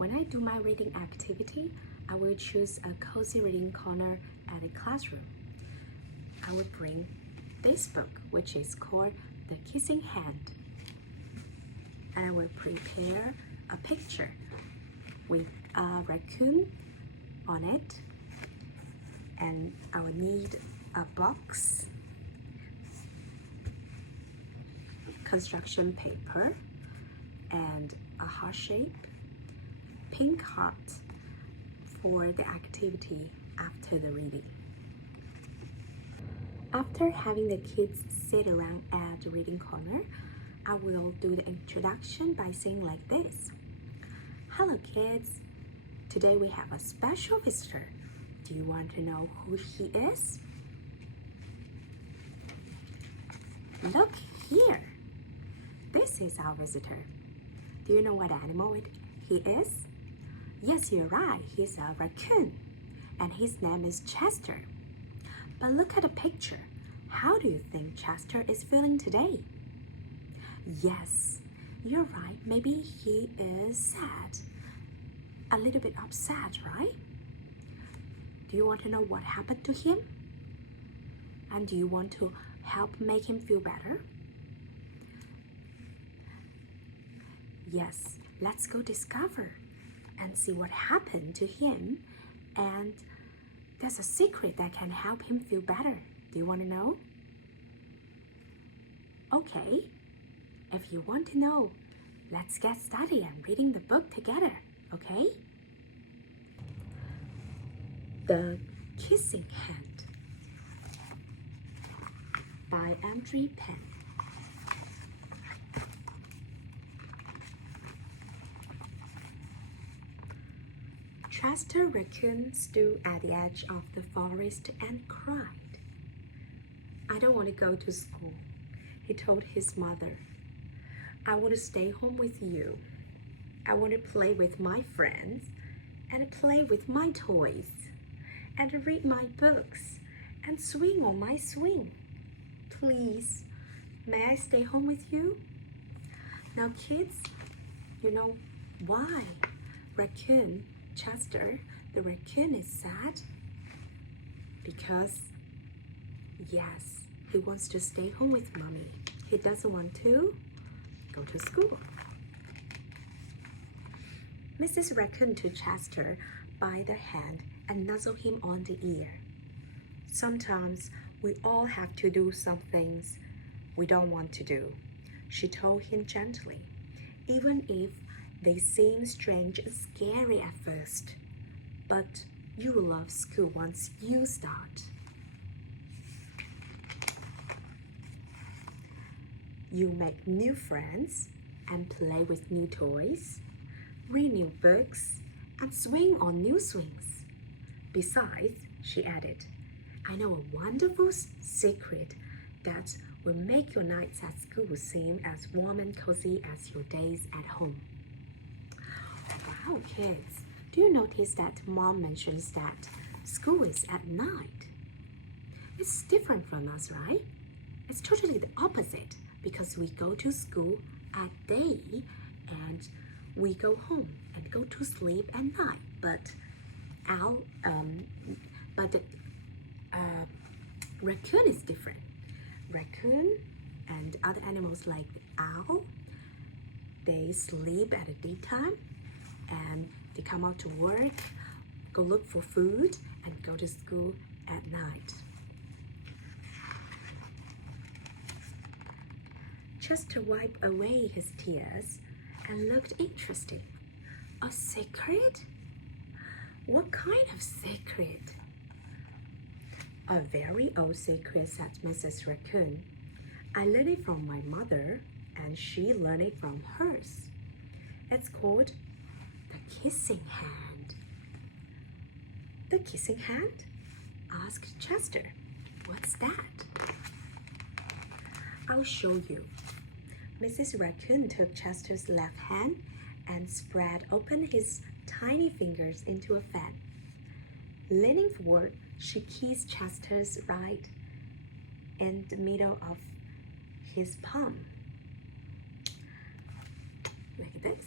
When I do my reading activity, I will choose a cozy reading corner at the classroom. I will bring this book, which is called The Kissing Hand. And I will prepare a picture with a raccoon on it. And I will need a box, construction paper, and a heart shape, pink heart for the activity after the reading. After having the kids sit around at the reading corner, I will do the introduction by saying like this. Hello kids, today we have a special visitor. Do you want to know who he is? Look here. This is our visitor. Do you know what animal he is? Yes, you're right. He's a raccoon. And his name is Chester. But look at the picture. How do you think Chester is feeling today? Yes, you're right. Maybe he is sad. A little bit upset, right? Do you want to know what happened to him? And do you want to help make him feel better? Yes, let's go discover and see what happened to him. And there's a secret that can help him feel better. Do you want to know? Okay, if you want to know, let's get started and reading the book together, okay? The Kissing Hand by Andrew Penn. Chester Raccoon stood at the edge of the forest and cried. I don't want to go to school, he told his mother. I want to stay home with you. I want to play with my friends and play with my toys and read my books and swing on my swing. Please, may I stay home with you? Now kids, you know why Chester the raccoon is sad? Because, yes, he wants to stay home with mommy. He doesn't want to go to school. Mrs. Raccoon took Chester by the hand and nuzzled him on the ear. Sometimes we all have to do some things we don't want to do, she told him gently, even if they seem strange and scary at first. But you will love school once you start. You make new friends and play with new toys, read new books, and swing on new swings. Besides, she added, I know a wonderful secret that will make your nights at school seem as warm and cozy as your days at home. Wow, kids, do you notice that Mom mentions that school is at night? It's different from us, right? It's totally the opposite because we go to school at day and we go home and go to sleep at night. But raccoon is different. Raccoon and other animals like the owl, they sleep at the daytime and they come out to work, go look for food, and go to school at night. Chester wiped away his tears and looked interested. A secret? What kind of secret? A very old secret, said Mrs. Raccoon. I learned it from my mother, and she learned it from hers. It's called the kissing hand. The kissing hand? Asked Chester. What's that? I'll show you. Mrs. Raccoon took Chester's left hand and spread open his tiny fingers into a fan. Leaning forward, she kissed Chester's right in the middle of his palm. Like this.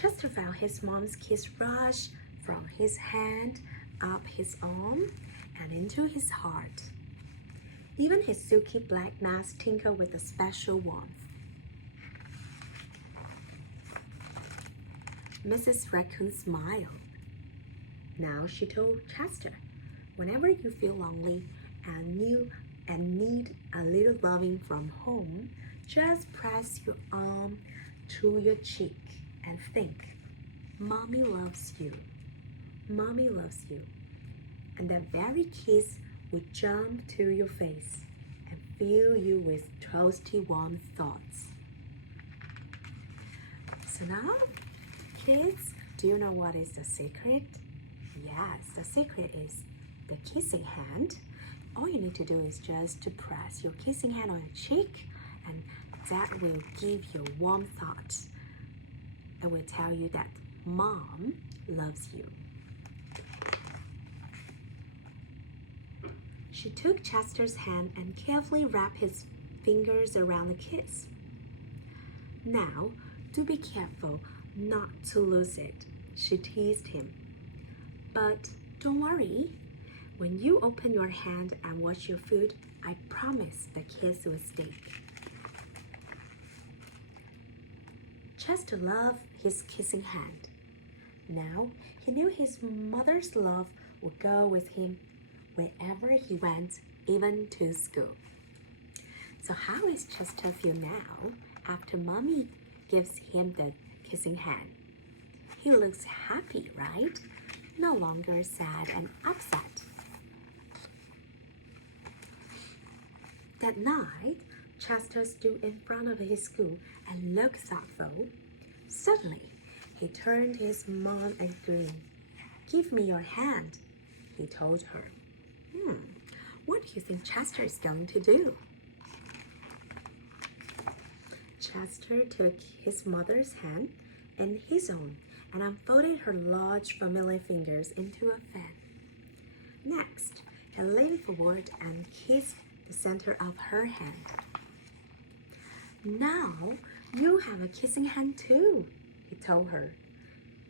Chester felt his mom's kiss rush from his hand up his arm and into his heart. Even his silky black mask tinkled with a special warmth. Mrs. Raccoon smiled. Now she told Chester, whenever you feel lonely and need a little loving from home, just press your arm to your cheek and think, Mommy loves you. Mommy loves you. And that very kiss would jump to your face and fill you with toasty warm thoughts. So now, kids, do you know what is the secret? Yes, the secret is the kissing hand. All you need to do is just to press your kissing hand on your cheek, and that will give you warm thoughts. It will tell you that Mom loves you. She took Chester's hand and carefully wrapped his fingers around the kiss. Now, do be careful not to lose it, she teased him. But don't worry, when you open your hand and wash your food, I promise the kiss will stick. Chester loved his kissing hand. Now he knew his mother's love would go with him wherever he went, even to school. So how is Chester feel now after Mommy gives him the kissing hand? He looks happy, right? No longer sad and upset. That night, Chester stood in front of his school and looked thoughtful. Suddenly, he turned to his mom and grinned. Give me your hand, he told her. What do you think Chester is going to do? Chester took his mother's hand and his own and unfolded her large familiar fingers into a fan. Next, he leaned forward and kissed the center of her hand. Now you have a kissing hand too, he told her.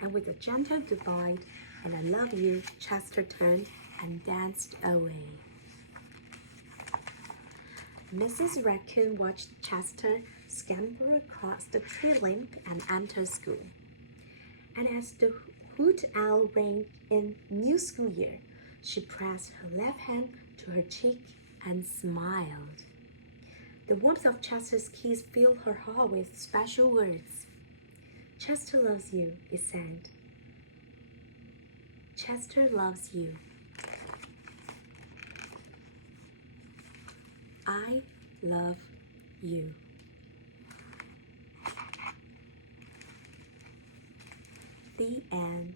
And with a gentle goodbye and I love you, Chester turned and danced away. Mrs. Raccoon watched Chester scamper across the tree limb and enter school. And as the hoot owl rang in new school year, she pressed her left hand to her cheek and smiled. The warmth of Chester's kiss filled her heart with special words. Chester loves you, it sang. Chester loves you. I love you. The end.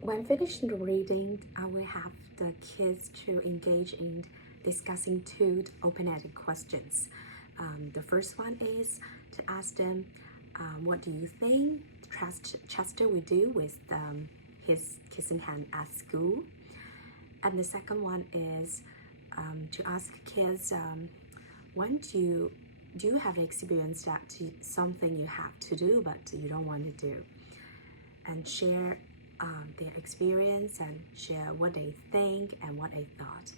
When finishing the reading, I will have the kids to engage in discussing two open-ended questions. The first one is to ask them, what do you think Chester will do with his kissing hand at school? And the second one is to ask kids, when do you have experience that something you have to do but you don't want to do? And share their experience and share what they think and what they thought.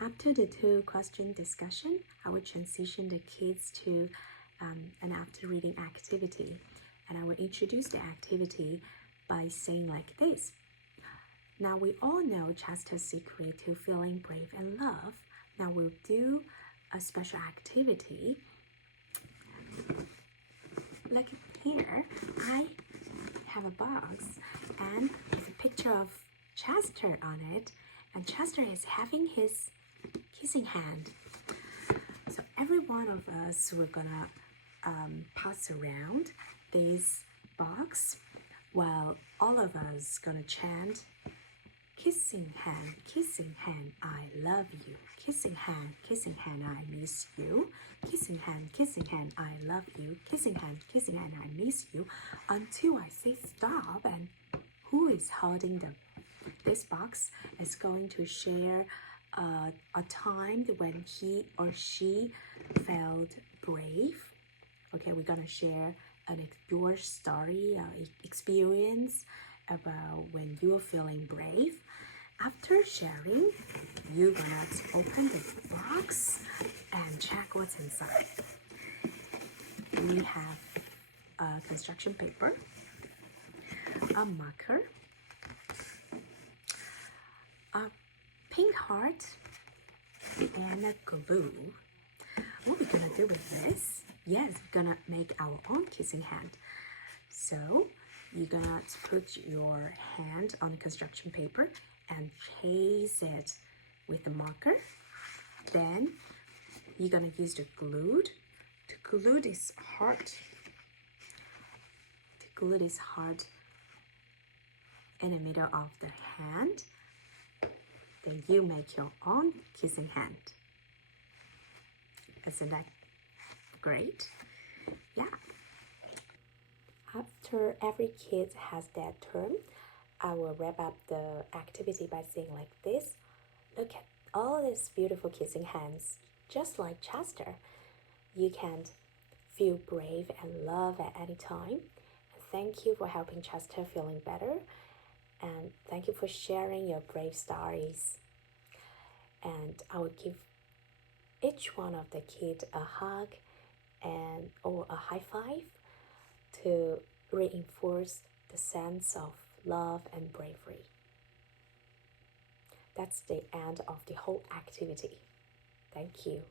After the two question discussion, I will transition the kids to an after reading activity. And I will introduce the activity by saying like this. Now we all know Chester's secret to feeling brave and love. Now we'll do a special activity. Like here, I have a box and with a picture of Chester on it, and Chester is having his kissing hand. So every one of us, we're gonna pass around this box while all of us gonna chant, kissing hand, I love you. Kissing hand, I miss you. Kissing hand, I love you. Kissing hand, I miss you. Until I say stop, and who is holding this box is going to share a time when he or she felt brave. Okay, we're gonna share your story, experience about when you're feeling brave. After sharing, you're gonna open the box and check what's inside. We have a construction paper, a marker, a pink heart, and a glue. What we're gonna do with this? Yes, we're gonna make our own kissing hand. So you're gonna put your hand on the construction paper and chase it with the marker. Then you're gonna use the glue to glue this heart. To glue this heart in the middle of the hand. Then you make your own kissing hand. Isn't that great? Yeah. After every kid has their turn, I will wrap up the activity by saying like this. Look at all these beautiful kissing hands, just like Chester. You can feel brave and love at any time. Thank you for helping Chester feeling better. And thank you for sharing your brave stories. And I will give each one of the kids a hug or a high five to reinforce the sense of love and bravery. That's the end of the whole activity. Thank you.